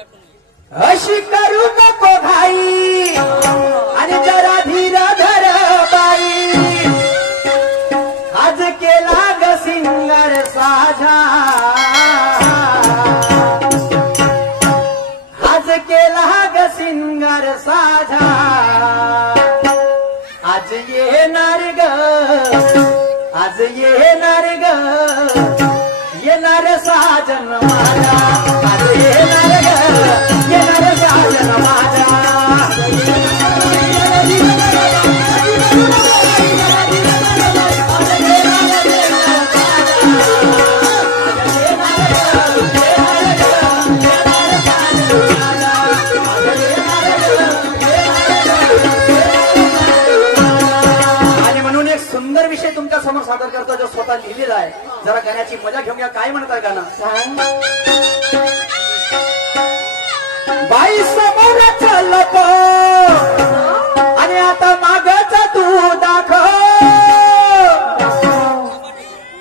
अशी करू नको घाई आणि जरा धीर धर बाई आज केला ग सिंगार साझा आज केला ग सिंगार साझा आज येणार ग आज येणार ग येणार साजन माझा आज येणार ग येणार साजन माझा आणि म्हणून एक सुंदर विषय तुमच्या समोर सादर करतो जो स्वतः लिहिलेला आहे. जरा गाण्याची मजा घेऊया. काय म्हणताय गाणं? बाई समोर चालत आणि आता मागच तू दाखव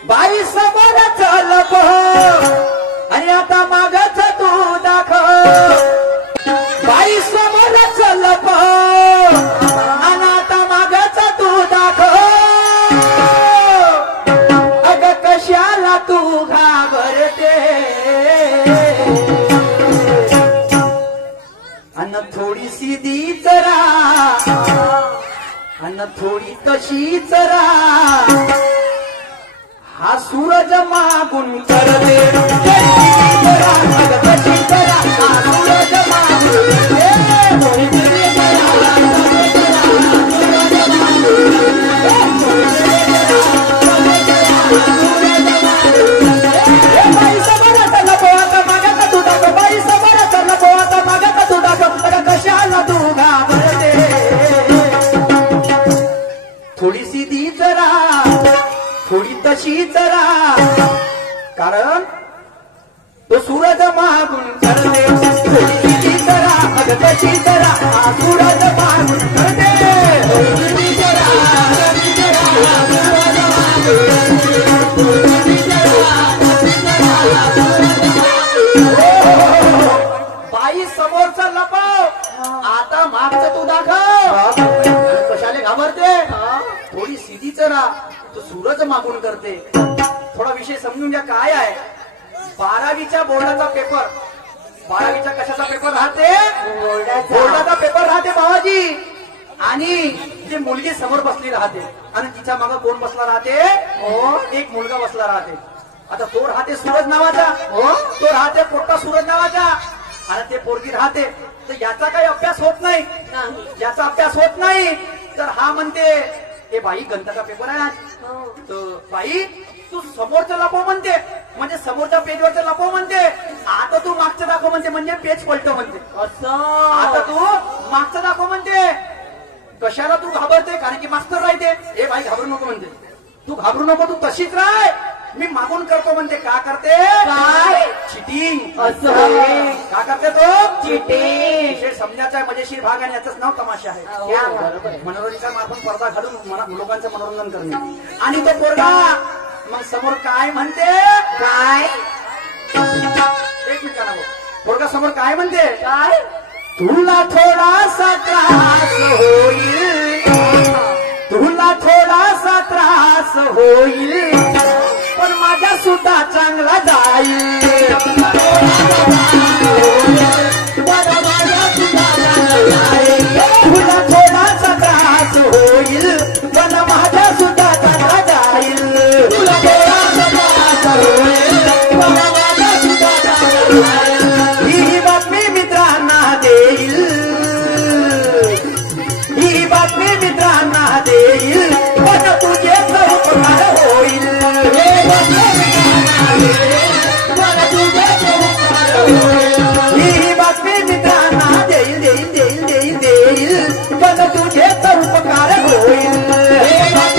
बाई समोर चालत आणि आता मागच तू दाखव बाई समोर चालत आणि आता मागच तू दाखव अग कशाला तू घाबरते अन्न थोडीशी दी जरा अन्न थोडी तशी जरा हा सूरज मागून करते जरा अग तशी जरा हा सूरज मागून बाई समोर लपो आता मागत तू दाखव बाई समोर लपो आता मागत तू दाखव कशाला तू घाबरते थोडीशी दी जरा थोडी तशी जरा कारण तो सूरज मागून करते थोडीशी दी जरा अग तशी जरा हा सूरज मागून करते बाई समोरचा लपव आता मागचं तू दाखव कशाले घाबरते थोडी सीधी चरा तू सूरज मागून करते. थोडा विषय समजून घ्या. काय आहे 12वीच्या बोर्डाचा पेपर 12वीच्या कशाचा पेपर राहते बोर्डाचा पेपर राहते बाबाजी आणि ती मुलगी समोर बसली राहते आणि तिच्या मागे कोण बसला राहते एक मुलगा बसला राहते. आता तो राहते सूरज नावाचा तो राहते पोट्टा सूरज नावाचा आणि ते पोरगी राहते तर याचा काही अभ्यास होत नाही याचा अभ्यास होत नाही तर हा म्हणते ए बाई गणिताचा पेपर आहे तर बाई तू समोरचं लपव म्हणते म्हणजे समोरच्या पेजवरचं लपव म्हणते आता तू मागचं दाखव म्हणते म्हणजे पेज पलट म्हणते असं आता तू मागचं दाखव म्हणते कशाला तू घाबरते कारण की मास्तर राहते ए बाई घाबरू नको म्हणते तू घाबरू नको तू तशीच राह मी मागून करतो म्हणते का करते काय चिटिंग असं का करते तो चिटिंग विषय समजायचा मजेशीर भाग आणि याचंच नाव तमाशा आहे. मनोरंजन मार्फत पडदा घालून लोकांचं मनोरंजन करणे आणि तो पोरगा मग समोर काय म्हणते काय एक मिनिट ना पोरगा समोर काय म्हणते काय तुला थोडासा त्रास होईल तुला थोडासा त्रास होईल पण माझा सुद्धा चांगला जाईल तुला थोडासा त्रास होईल पण माझा सुद्धा चांगला जाईल तुला थोडासा त्रास होईल पण माझा सुद्धा चांगला जाईल ही बातमी मित्रांना देईल ही बातमी मित्रांना देईल पण तुझे उपकार होईल ही बातमी मित्रांना देईल देईल देईल देईल देईल पण तुझे तर उपकार होईल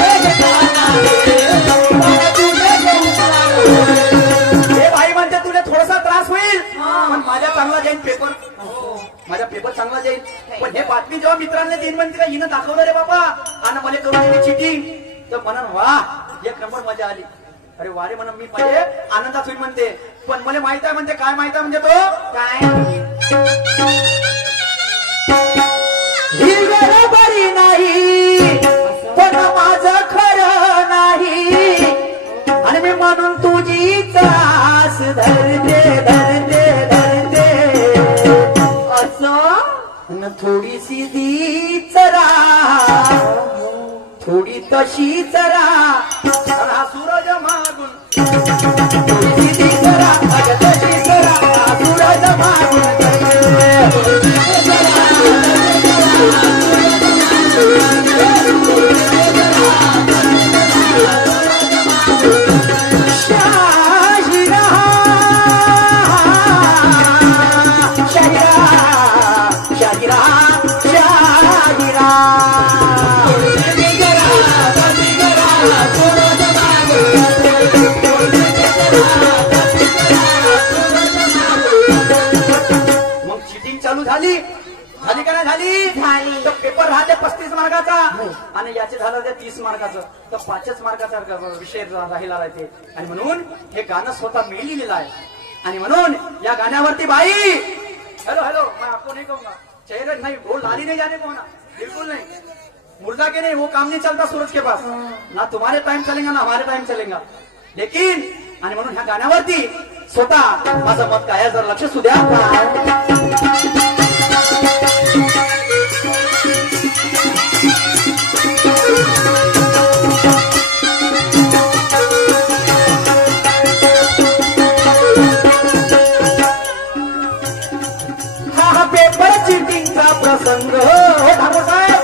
हे भाई म्हणते तुला थोडासा त्रास होईल पण माझ्या चांगला जाईल पेपर माझा पेपर चांगला जाईल पण हे बातमी जेव्हा मित्रांना देईन म्हणते का हिनं दाखवलं रे बाबा आणि मला करून दिली चिटिंग तर म्हणून वा एक नंबर मजा आली अरे वारे म्हणून मी म्हणजे आनंदात होईल म्हणते पण मला माहित आहे म्हणते काय माहित आहे म्हणजे तो काय ही वेळ बरी नाही पण माझं खरं नाही आणि मी म्हणून तुझीच आस धरते धरते धरते असं थोडीशी दी चरा थोडी तशी चरा हा सूरज मागून थोडीशी दी चरा तशी चरा हा सूरज मागून झाली का नाही झाली तर पेपर राहते 35 मार्काचा आणि याचे झालं ते 30 मार्काचं तर 5च मार्काचा विषय राहिला राहते आणि म्हणून हे गाणं स्वतः मी लिहिलेलं आहे आणि म्हणून या गाण्यावरती बाई हेलो हेलो मैं आपको नहीं कहूंगा चेहरे नहीं वो लाली नहीं जाने को ना बिल्कुल नहीं मुर्दा के नहीं वो काम नहीं चलता सूरज के पास ना तुम्हारे टाइम चलेगा ना हमारे टाइम चलेगा लेकिन आणि म्हणून ह्या गाण्यावरती स्वतः माझं मत काय आहे जर लक्ष असू द्या पेपर चिटिंगचा प्रसंग हो ठाकूर साहेब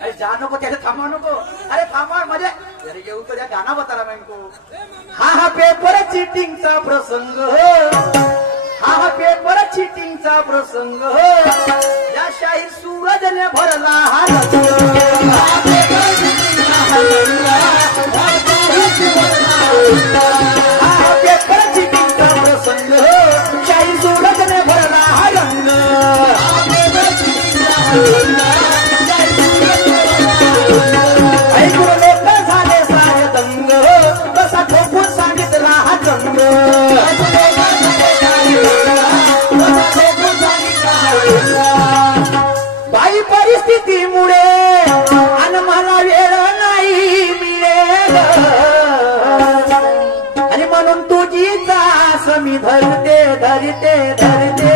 अरे जा नको त्याला थांबा नको अरे थांबा म्हणजे अरे येऊ तो गाना बताला मैं इनको हा पेपर चिटिंगचा प्रसंग हा पेपर चिटिंगचा प्रसंग या शाहीर सूरजने भरला हा पेपर चिटिंगचा प्रसंग शाहीर सूरजने भरला हा रंग ऐकून लोक झाले सारे दंग कसा ठोकून सांगितला हा जंग बाई परिस्थितीमुळे आणि मला वेळ नाही मिळेल आणि म्हणून तुझी जास मी धरते धरते धरते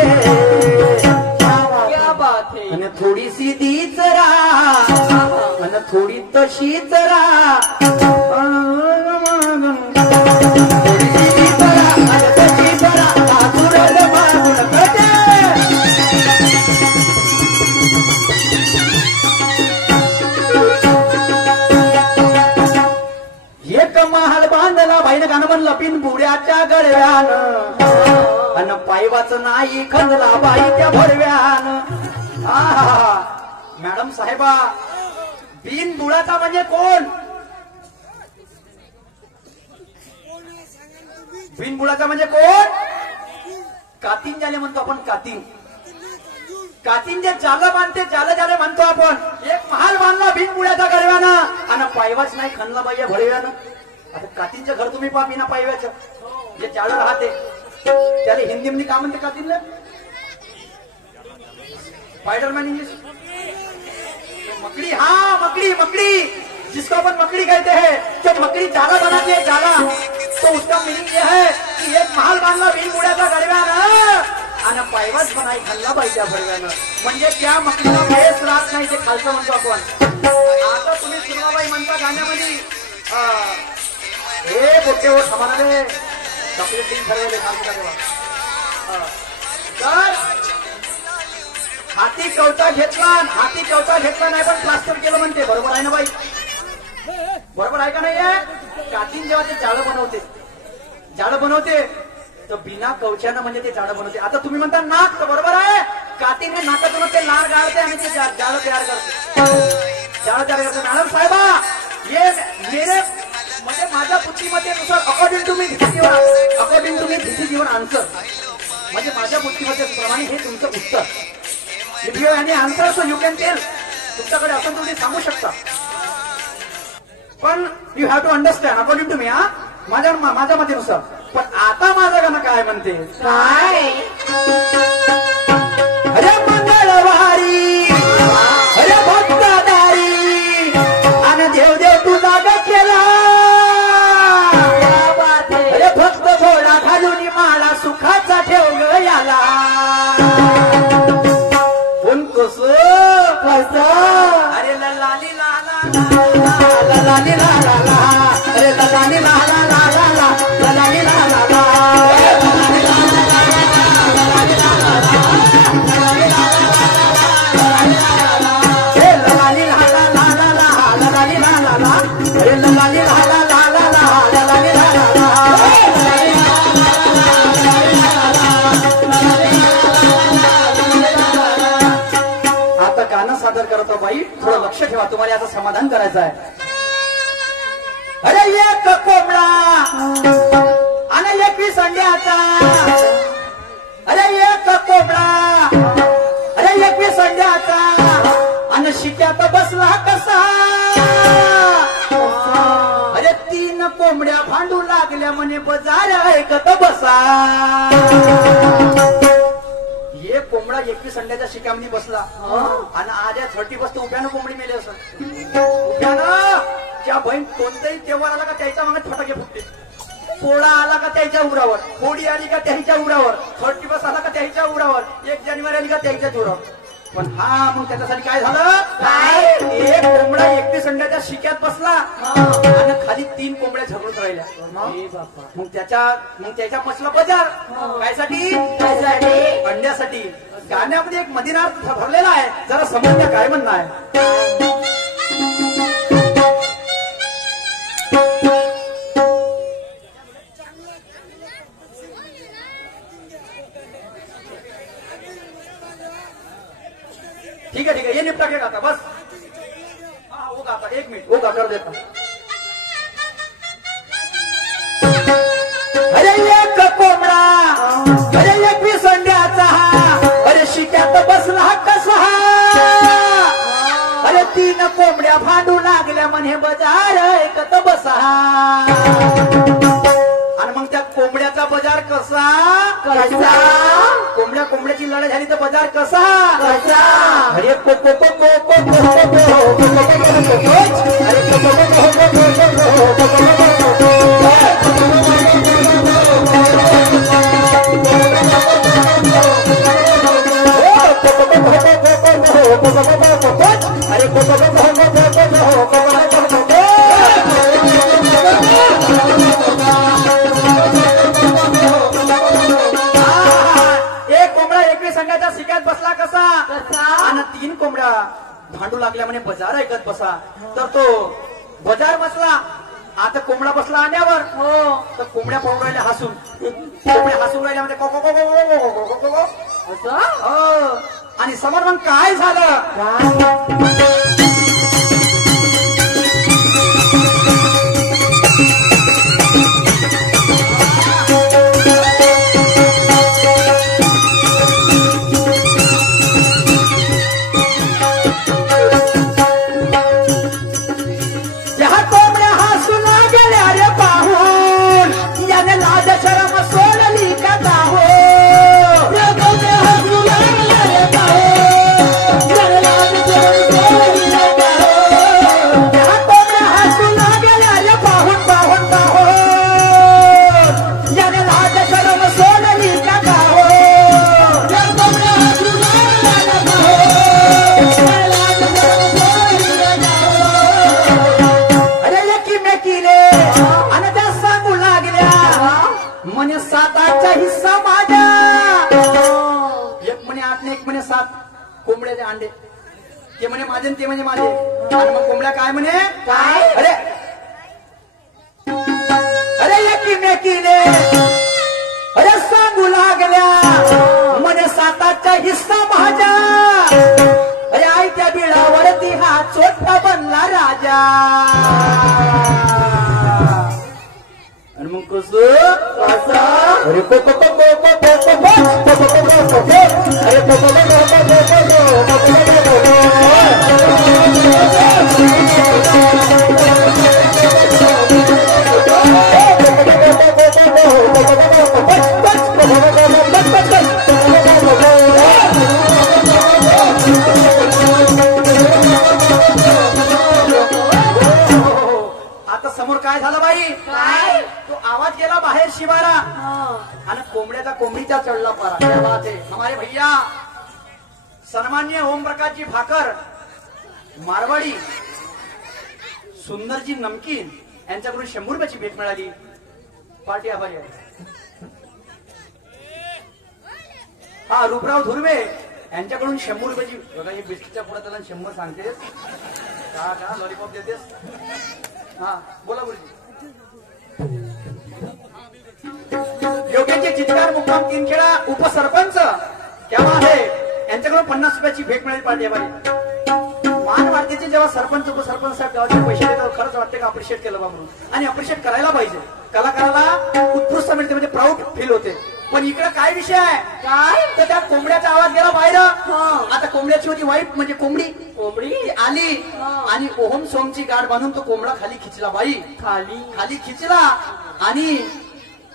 क्या बात है आणि थोडीशी दीच आणि थोडी तशीच एक महाल बांधला बाईनं गाणं म्हणलं पिन बुड्याच्या गडव्यानं अन पायवाचं नाही खंदला बाई त्या भरव्यानं मॅडम साहेबा बिनबुडाचा म्हणजे कोण बिनबुडाचा म्हणजे कोण कातीन ज्याले म्हणतो आपण कातीन कातीन जे जालं बांधते जालं ज्याले म्हणतो आपण एक महाल बांधला बिनबुड्याचा गडव्यानं आणि पायवाच नाही खणला बाई भरव्यानं आता कातींचं घर तुम्ही पहा बिना पायव्याचं जे जाळं राहते त्याला हिंदी मध्ये का म्हणते कातीनला स्पाइडरमैन इंग्लिश मकड़ी हाँ मकड़ी मकड़ी जिसको अपन मकड़ी कहते हैं जब मकड़ी जाला बनाती है जाला तो उसका मीनिंग यह है कि एक महाल बांधला बिनबुड्याचा गडव्यानं आणि पायवाच बनाई खाल्ला पाहिजे भरव्यानं म्हणजे त्या मकड़ीला बेस राहत नाही ते खालचं म्हणतो आपण आता तुम्ही सुरमाबाई म्हणता गाण्यामध्ये हे बोटे हो थांबा रे चॉकलेट ड्रिंक ठरवले सांगता तेव्हा तर हाती कवटा घेतला नाही पण प्लास्टर केलं म्हणते बरोबर आहे ना बाई बरोबर आहे का नाहीये कातीन जेव्हा ते जाळं बनवते तर बिना कवच्यानं म्हणजे ते जाळं बनवते आता तुम्ही म्हणता नाक तर बरोबर आहे कातीन हे नाकातून ते लार गाळते आणि ते जाळं तयार करते मॅडम साहेबा ये मेरे म्हणजे माझ्या बुद्धिमत्तेनुसार according to me this your answer म्हणजे माझ्या बुद्धिमत्तेप्रमाणे हे तुमचं उत्तर if you any answer so you can tell तुमच्याकडे असं तुम्ही सांगू शकता पण you have to understand according to me माझ्या मतेनुसार पण आता माझं गाणं काय म्हणते काय करत आहो बाई, थोडं लक्ष ठेवा, तुम्हाला याचं समाधान करायचं आहे. अरे एक कोंबडा आणि 21 अंड्याचा, अरे एक कोंबडा अरे 21 अंड्याचा आणि शिक्यात बसला कसा. अरे 3 कोंबड्या भांडू लागल्या म्हणे बजार ऐकत बसा. एक कोंबडा 21 अंड्याच्या शिक्यामध्ये बसला आणि आज 30 वाजता उभ्यानं कोंबडी मेली असं. उभ्यानं ज्या बहीण कोणताही तेव्हार आला का त्याच्या मागे फटाके फुटते. पोळा आला का त्याच्या उरावर, होळी आली का त्याच्या उरावर, 30 आला का त्याच्या उरावर, 1 जानेवारी आली का त्याच्या उरावर. पण हा मग त्याच्यासाठी काय झालं, काय एक कोंबडा 21 अंड्याच्या शिक्यात बसला आणि खाली 3 कोंबड्या झगडून राहिल्या. मग त्याच्या मसला बजार कायसाठी, अंड्यासाठी. गाण्यामध्ये एक मदिनार्थ भरलेला आहे, जरा समजण्या काय म्हणणं आहे. ठीक आहे ये निपटा के गाता बस. हाँ वो गाता, 1 मिनिट वो गा कर देता. अरे एक कोंबडा अरे 21 अंड्याचा, अरे शिक्यात बसला कसा. अरे 3 कोंबड्या भांडू लागल्या म्हणे बजार ऐकत बसा. आणि मग त्या कोंबड्याचा बाजार कसा, कोंबड्याची लढाई झाली तर बाजार कसा. अरे संघाच्या शिक्यात बसला कसा आणि 3 कोंबड्या भांडू लागल्या म्हणे बजार ऐकत बसा. तर तो बजार बसला, आता कोंबडा बसला आण्यावर. तर कोंबड्या पळून राहिल्या हसून, कोंबड्या हसून राहिल्या म्हणजे को को को को को को असं. आणि समोर मग काय झालं, म्हणे 7-8चा हिस्सा माझा. एक म्हणे 8 ने 1 म्हणे 7 कोंबड्याचे अंडे, ते म्हणे माझे ते म्हणजे माझे. आणि मग कोंबड्या काय म्हणे, काय अरे अरे एकीमेकीने अरे सांगू लागल्या म्हणे 7-8चा हिस्सा माझा. अरे आईच्या बिळावरती हा चोट्टा बनला राजा. आणि मग कसं अरे आता समोर काय झालं बाई, काय तो आवाज गेला बाहेर शिवारा आणि कोंबड्याचा कोंबडीचा चढला पारा. क्या बात है हमारे भैया सन्मान्य ओमप्रकाश जी भाकर मारवाडी सुंदरजी नमकीन यांच्याकडून 100 रुपयाची भेट मिळाली. पार्टी आभारी आहे. हा रूपराव धुर्वे यांच्याकडून 100 रुपयाची. बघा एक बिस्किटच्या पुढे त्याला 100 सांगतेस का का लॉलीपॉप देतेस. हा बोला गुरुजी. योग्याचे चित्रकार मुक्काम 3 खेळा उपसरपंच क्या बात है यांच्याकडून 50 रुपयाची भेट मिळाली. पार्टी आभारी. मान वाटते जेव्हा सरपंच उपसरपंच साहेब गावाचे पैसे देतात खरंच वाटते का अप्रिशिएट केलं बा म्हणून आणि अप्रिशिएट करायला पाहिजे कलाकाराला उत्कृष्ट मिळते म्हणजे प्राऊड फील होते पण इकडे काय विषय आहे काय तर त्या कोंबड्याचा आवाज गेला बाहेर आता कोंबड्याची होती वाईफ म्हणजे कोंबडी कोंबडी आली आणि ओहम सोमची गाठ बांधून तो कोंबडा खाली खिचला बाई खाली खिचला आणि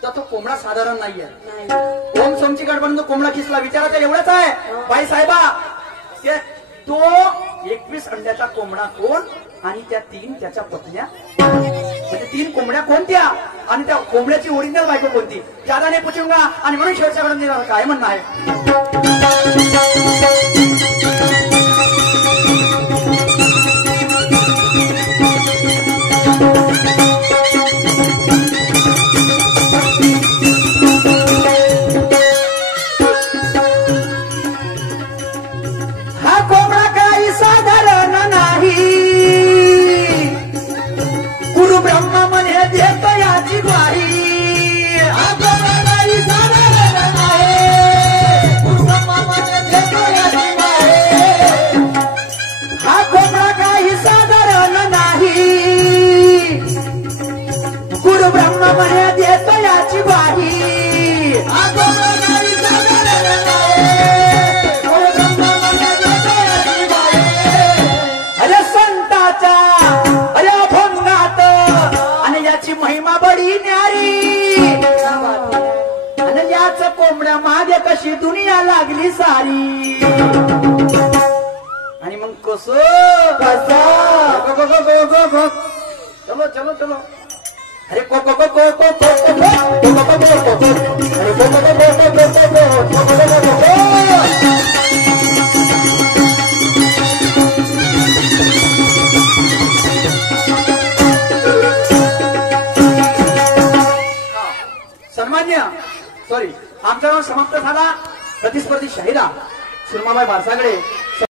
तो कोंबडा साधारण नाहीये ओम सोमची गाठ बांधून तो कोंबडा खिचला विचारायचा एवढंच आहे बाई साहेबा तो 21 अंड्याचा कोंबडा कोण आणि त्या 3 त्याच्या पत्न्या म्हणजे 3 कोंबड्या कोणत्या आणि त्या कोंबड्याची ओरिजिनल बायको कोणती ज्यादा नाही पूछूंगा आणि म्हणून शेवटच्या काय म्हणणं आहे महिमा बडी न्यारी आणि याच कोंबड्या मागे कशी दुनिया लागली सारी आणि मग कसं चलो चलो चलो अरे को को को को को सन्मान्य सॉरी आमचा समाप्त झाला प्रतिस्पर्धी शाहिरा सुरमाबाई बारसागडे